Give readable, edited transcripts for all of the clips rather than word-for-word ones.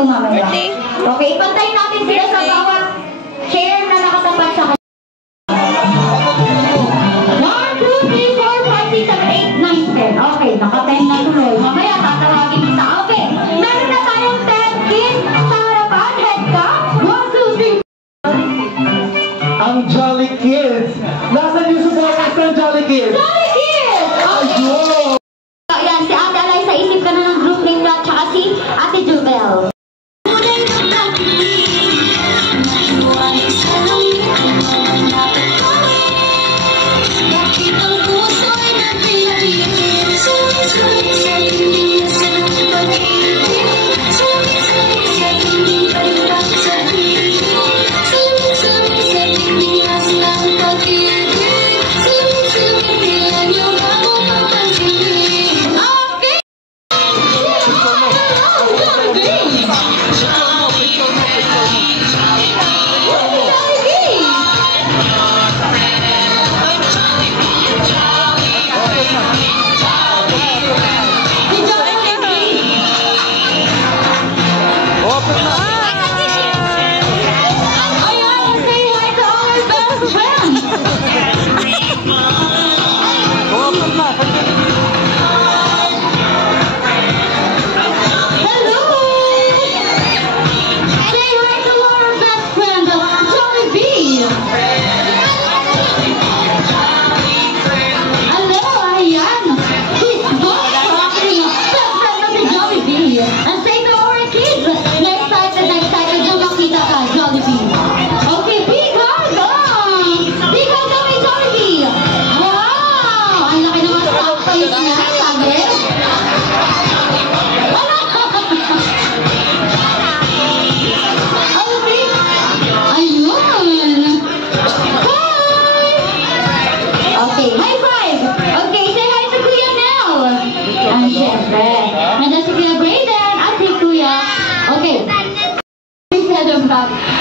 po mamaya. Okay, pantayin natin sila sa bawat chair na nakatapat sa 10. Okay, naka-10 na tuloy. Mamaya, tatawagin isa. Okay, meron na tayong 10 kids sa harapan. Head count. 1, 2, 3. Ang Jolly Kids. Nasaan yung supporters ng Jolly Kids? Jolly Kids! Okay. Ayan, si Ate Alaysa, isip ka na ng group name na, tsaka si Ate Jubel.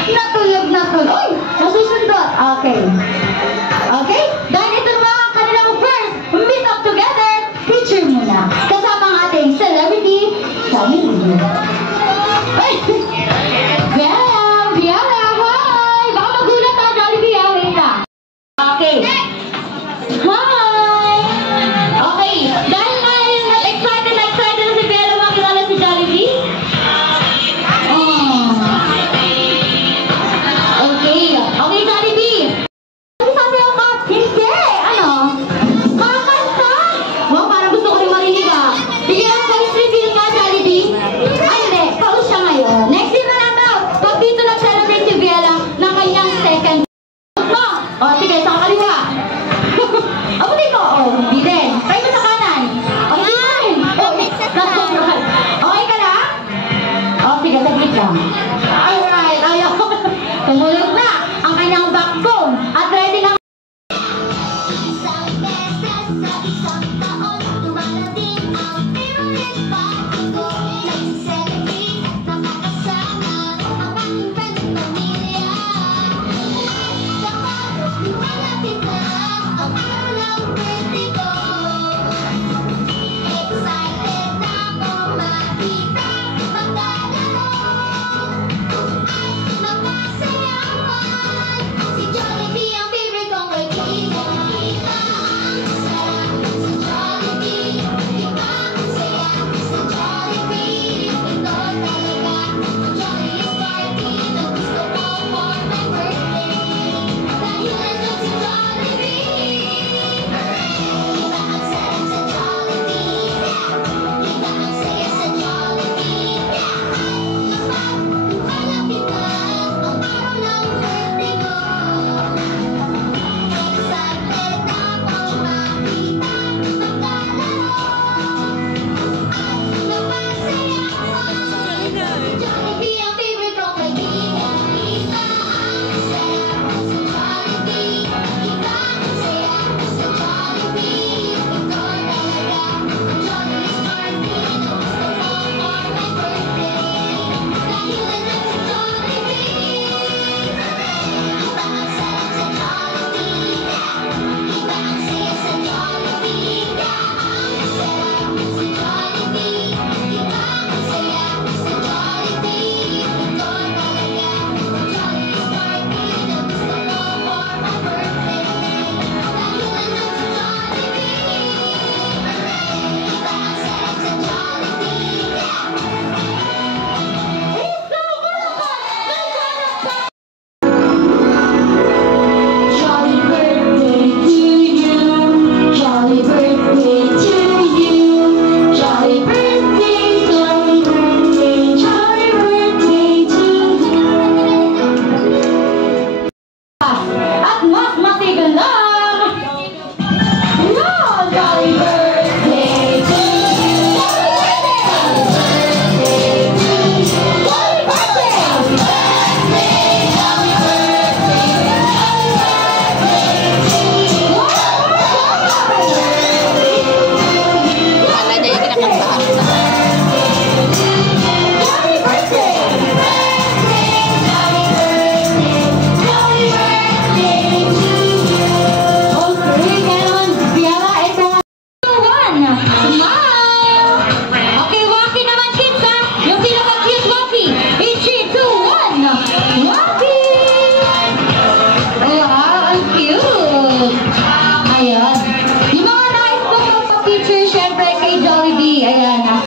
Natulog na tulog. Uy! Nasusundot. Okay. Okay? Dahil ito na ang kanilang first meet up together, picture muna. Kasama ang ating celebrity, family. Ay! Bella! Biala! Hi! Baka magulat ang Jollibee. Wait lang. Okay. Hi! Okay. Dahil na excited na si Bella makilala si Jollibee. Okay, Jollibee. Ano sabi ako ka? Hindi! Ano? Kakanta! Wow, parang gusto ko rin marinig ah. Sige lang, voice reveal nga, Jollibee. Ay, Wow, ang cute! Ayan. Yung mga nais kong magpa-picture, syempre, kay Jollibee. Ayan.